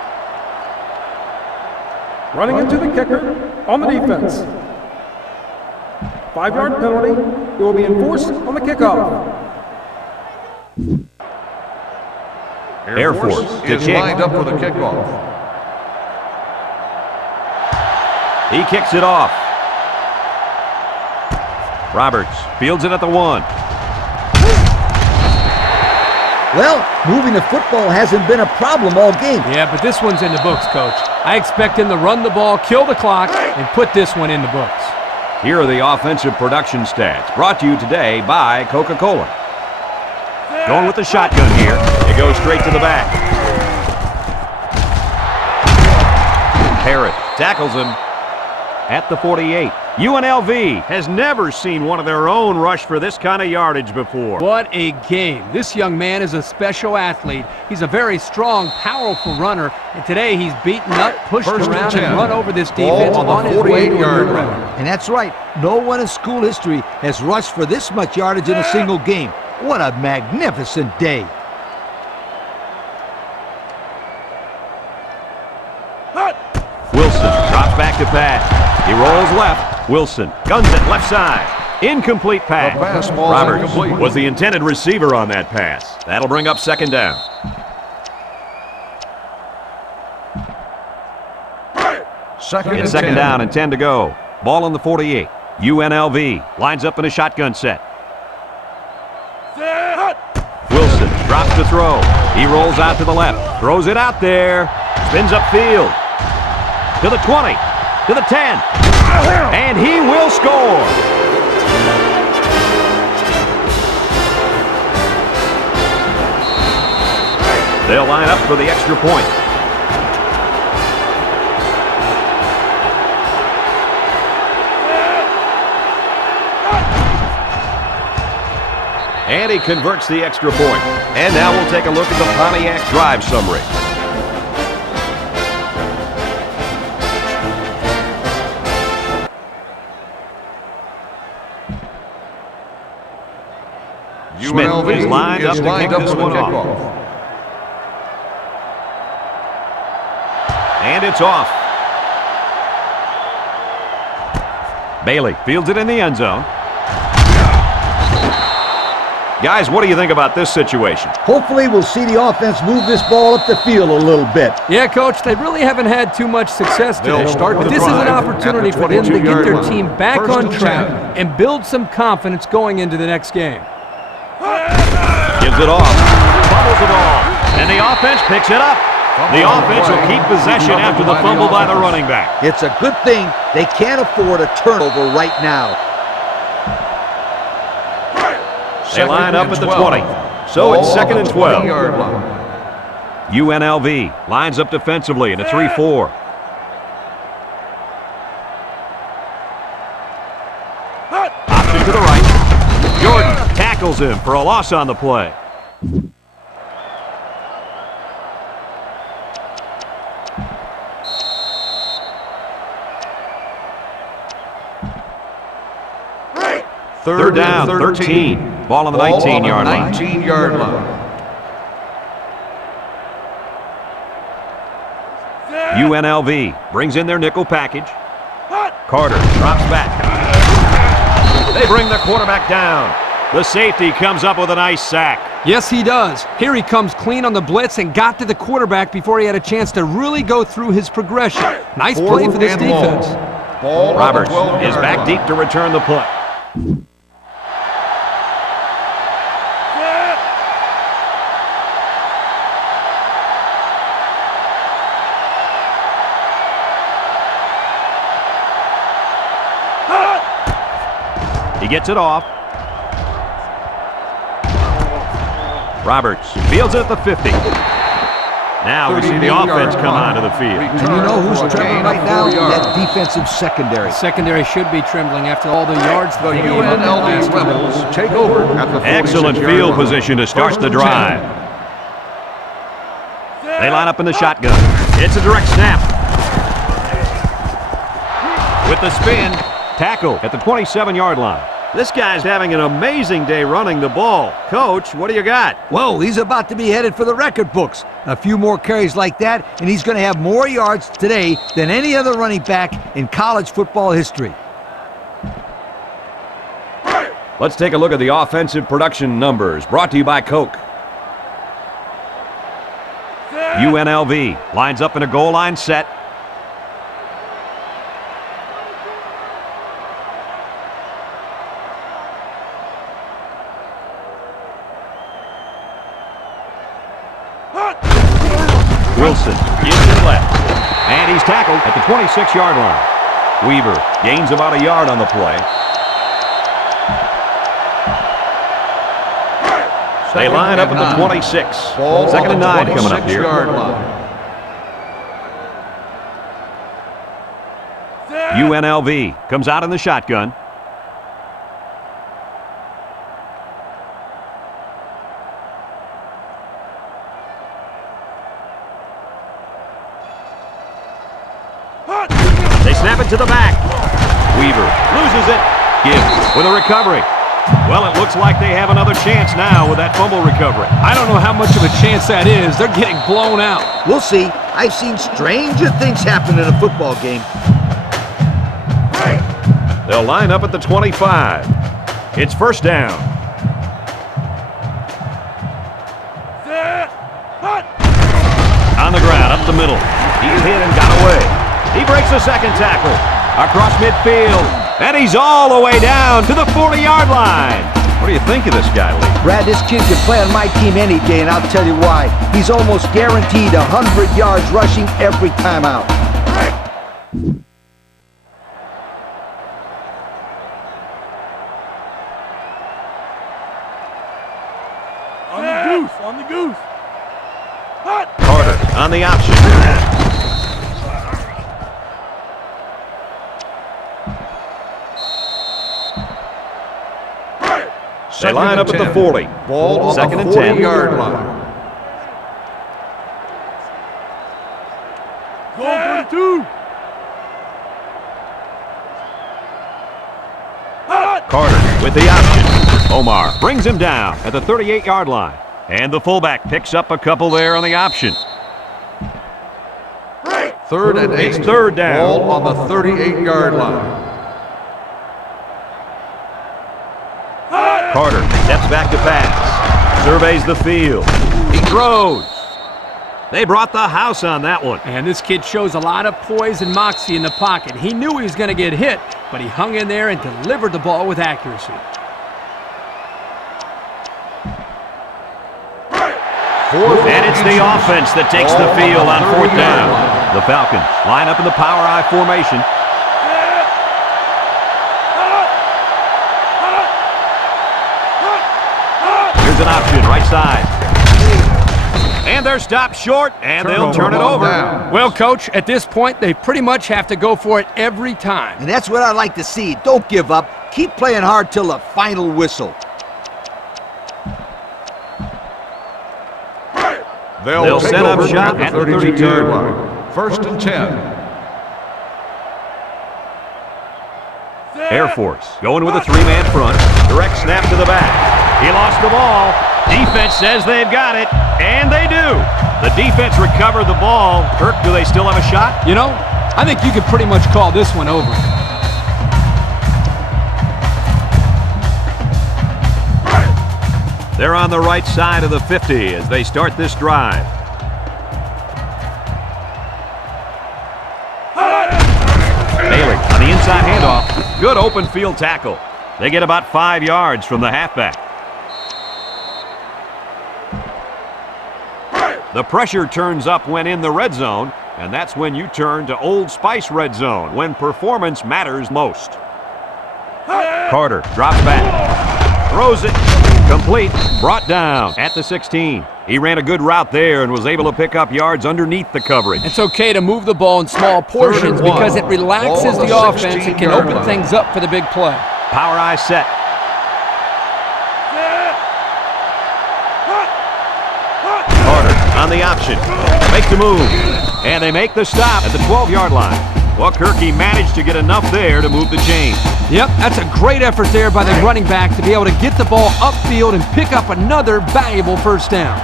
Running into the kicker on the defense. 5-yard penalty. It will be enforced on the kickoff. AirForce to is kick. lined up for the kickoff. He kicks it off. Roberts fields it at the 1. Well, moving the football hasn't been a problem all game. Yeah, but this one's in the books, Coach. I expect him to run the ball, kill the clock, and put this one in the books. Here are the offensive production stats, brought to you today by Coca-Cola. Going with the shotgun here. It goes straight to the back. Harris tackles him at the 48. UNLV has never seen one of their own rush for this kind of yardage before. What a game. This young man is a special athlete. He's a very strong, powerful runner, and today he's beaten up, pushed around, and run over this defense on his way to a good run. And that's right. No one in school history has rushed for this much yardage in a single game. What a magnificent day. Wilson drops back to pass. He rolls left. Wilson guns it left side. Incomplete pass. The pass ball Roberts incomplete. was the intended receiver on that pass. That'll bring up second down. It's second down and 10 to go. Ball on the 48. UNLV lines up in a shotgun set. Wilson drops to throw. He rolls out to the left. Throws it out there. Spins upfield. To the 20. To the 10. And he will score. They'll line up for the extra point. And he converts the extra point. And now we'll take a look at the Pontiac drive summary. UNLV is lined up to kick this for the one off. kickoff. And it's off. Bailey fields it in the end zone. Guys, what do you think about this situation? Hopefully we'll see the offense move this ball up the field a little bit. Yeah, Coach, they really haven't had too much success today. They'll start But the this is an drive opportunity at the for them to get 22-yard their line. team back First on and track 10. and build some confidence going into the next game. Gives it off. Fumbles the ball. And the offense picks it up. The offense will keep possession after the fumble by the running back. It's a good thing they can't afford a turnover right now. They line up at the 20. So it's second and 12. 20-yard line. UNLV lines up defensively in a 3-4. Option to the right. Jordan tackles him for a loss on the play. Third down, 13. Ball on the 19-yard line. 19-yard line. UNLV brings in their nickel package. Carter drops back. They bring the quarterback down. The safety comes up with a nice sack. Yes, he does. Here he comes clean on the blitz and got to the quarterback before he had a chance to really go through his progression. Nice play for this defense. Roberts is back deep to return the punt. He gets it off. Roberts fields it at the 50. Now we see the offense come onto the field. And you know who's trembling right now? That defensive secondary. Secondary should be trembling after all the yards The UNLV Rebels take over at the 46-yard Excellent field position to start the drive. They line up in the shotgun. It's a direct snap. With the spin, tackle at the 27-yard line. This guy's having an amazing day running the ball. Coach, what do you got? Whoa, he's about to be headed for the record books. A few more carries like that, and he's going to have more yards today than any other running back in college football history. Let's take a look at the offensive production numbers, brought to you by Coke. UNLV lines up in a goal line set. Wilson gives it left. And he's tackled at the 26-yard line. Weaver gains about a yard on the play. They line up at the 26. Second and 9 coming up here. UNLV comes out in the shotgun. They snap it to the back. Weaver loses it. Gibbs with a recovery. Well, it looks like they have another chance now with that fumble recovery. I don't know how much of a chance that is. They're getting blown out. We'll see. I've seen stranger things happen in a football game. They'll line up at the 25. It's first down. On the ground, up the middle. He's hit and got away. He breaks the second tackle. Across midfield. And he's all the way down to the 40-yard line. What do you think of this guy, Lee? Brad, this kid can play on my team any day, and I'll tell you why. He's almost guaranteed 100 yards rushing every time out. On the goose. Carter on the option. They line up at the 40. Ball on Second the and 10. 40-yard line. Goal 42. Carter with the option. Omar brings him down at the 38-yard line. And the fullback picks up a couple there on the option. Third and 8. It's third down. Ball on the 38-yard line. Carter steps back to pass. Surveys the field. He throws. They brought the house on that one. And this kid shows a lot of poise and moxie in the pocket. He knew he was going to get hit, but he hung in there and delivered the ball with accuracy. And it's the offense that takes the field on fourth down. The Falcons line up in the power I formation. Here's an option, right side. And they're stopped short, and they'll turn it over. Well, Coach, at this point, they pretty much have to go for it every time. And that's what I like to see. Don't give up. Keep playing hard till the final whistle. They'll take set up over shop at the 32-yard line. First and 10. AirForce going with a three-man front. Direct snap to the back. He lost the ball. Defense says they've got it, and they do. The defense recovered the ball. Kirk, do they still have a shot? You know, I think you could pretty much call this one over. They're on the right side of the 50 as they start this drive. Bailey on the inside handoff. Good open field tackle. They get about 5 yards from the halfback. The pressure turns up when in the red zone, and that's when you turn to Old Spice red zone, when performance matters most. Carter drops back, throws it, complete, brought down at the 16. He ran a good route there and was able to pick up yards underneath the coverage. It's okay to move the ball in small portions because it relaxes the offense and can open things up for the big play. Power eye set. Carter on the option. Make the move. And they make the stop at the 12-yard line. Well, Kirky managed to get enough there to move the chain. Yep, that's a great effort there by the running back to be able to get the ball upfield and pick up another valuable first down.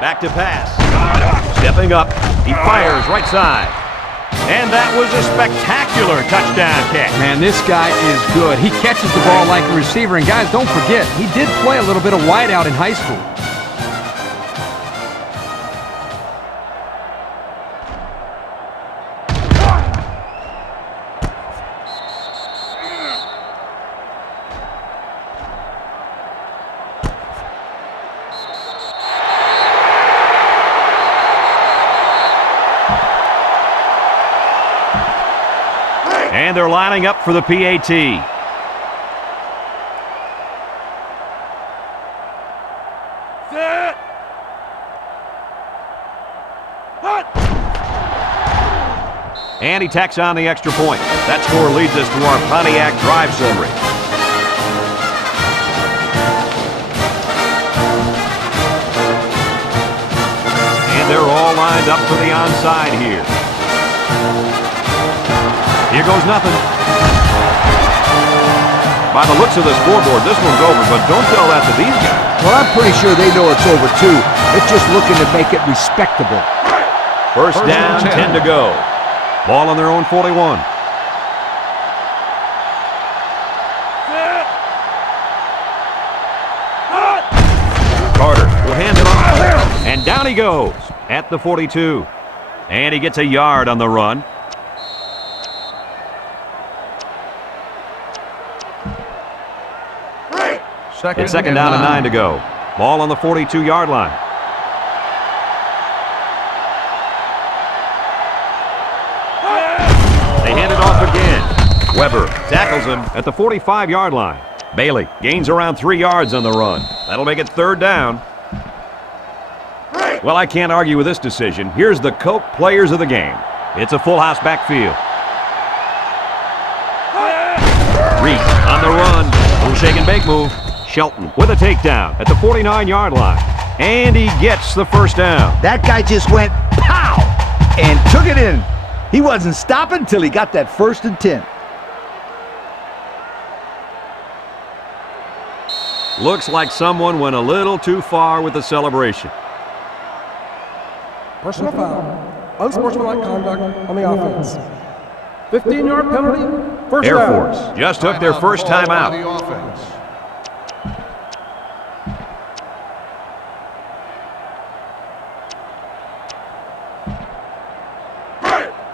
Back to pass. Stepping up, he fires right side. And that was a spectacular touchdown catch. Man, this guy is good. He catches the ball like a receiver. And guys, don't forget, he did play a little bit of wideout in high school. And they're lining up for the PAT. And he tacks on the extra point. That score leads us to our Pontiac drive summary. And they're all lined up for the onside here. Here goes nothing. By the looks of the scoreboard, this one's over, but don't tell that to these guys. Well, I'm pretty sure they know it's over, too. They're just looking to make it respectable. First down, 10 to go. Ball on their own 41. Carter will hand it off. And down he goes at the 42. And he gets a yard on the run. It's second down and 9 to go. Ball on the 42-yard line. They hand it off again. Weber tackles him at the 45-yard line. Bailey gains around 3 yards on the run. That'll make it third down. Well, I can't argue with this decision. Here's the Coke players of the game. It's a full house backfield. Reed on the run. Little shake and bake move. Shelton with a takedown at the 49-yard line. And he gets the first down. That guy just went pow and took it in. He wasn't stopping until he got that 1st and 10. Looks like someone went a little too far with the celebration. Personal foul. Unsportsmanlike conduct on the offense. 15-yard penalty. First Air down. Force just took their first time out.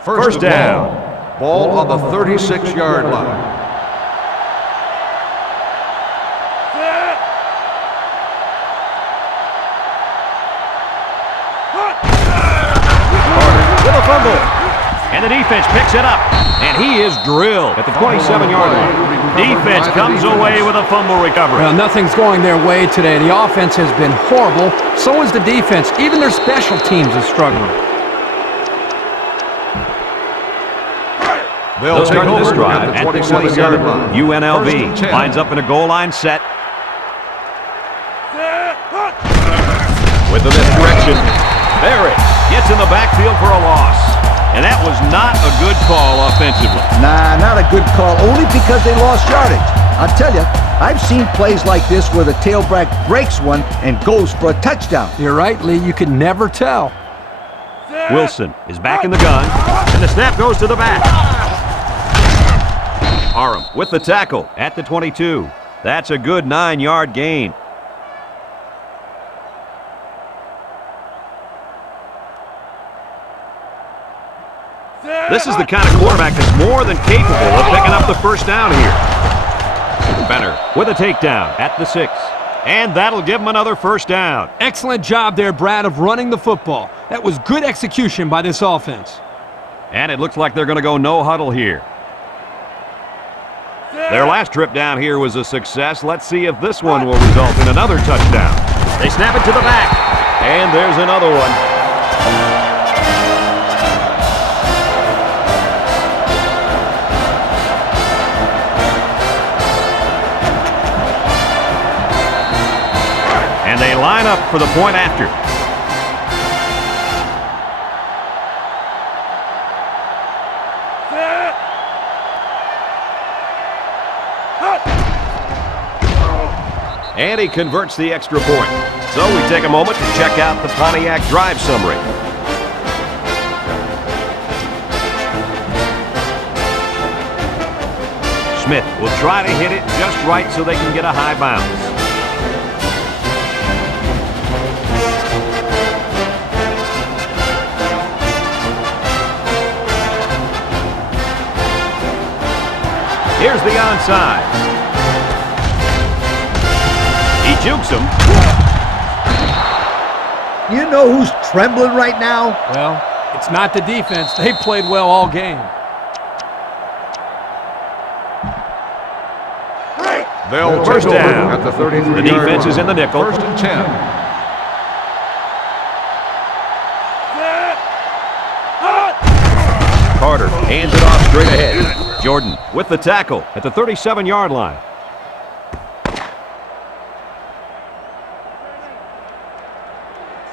First down. Ball on the 36-yard line. Carter with a fumble. And the defense picks it up. And he is drilled at the 27-yard line. Defense comes away with a fumble recovery. Well, nothing's going their way today. The offense has been horrible. So is the defense. Even their special teams is struggling. They'll start this drive at the 27. UNLV lines up in a goal line set. With the misdirection. There it gets in the backfield for a loss. And that was not a good call offensively. Nah, not a good call, only because they lost yardage. I'll tell you, I've seen plays like this where the tailback breaks one and goes for a touchdown. You're right, Lee. You can never tell. Wilson is back in the gun, and the snap goes to the back. Aram with the tackle at the 22. That's a good 9-yard gain. This is the kind of quarterback that's more than capable of picking up the first down here. Benner with a takedown at the 6. And that'll give him another first down. Excellent job there, Brad, of running the football. That was good execution by this offense. And it looks like they're going to go no huddle here. Their last trip down here was a success. Let's see if this one will result in another touchdown. They snap it to the back. And there's another one. And they line up for the point after. And he converts the extra point. So we take a moment to check out the Pontiac drive summary. Smith will try to hit it just right so they can get a high bounce. Here's the onside. He jukes him. You know who's trembling right now? Well, it's not the defense. They played well all game. They'll First take over down. at the 33-yard The defense is in the nickel. First and 10. Carter hands it off straight ahead. Jordan with the tackle at the 37-yard line.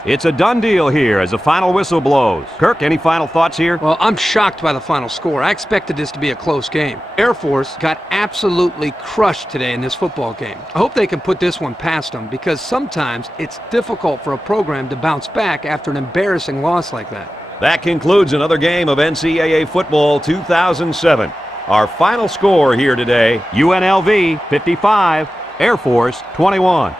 It's a done deal here as the final whistle blows. Kirk, any final thoughts here? Well, I'm shocked by the final score. I expected this to be a close game. AirForce got absolutely crushed today in this football game. I hope they can put this one past them because sometimes it's difficult for a program to bounce back after an embarrassing loss like that. That concludes another game of NCAA Football 2007. Our final score here today, UNLV 55, AirForce 21.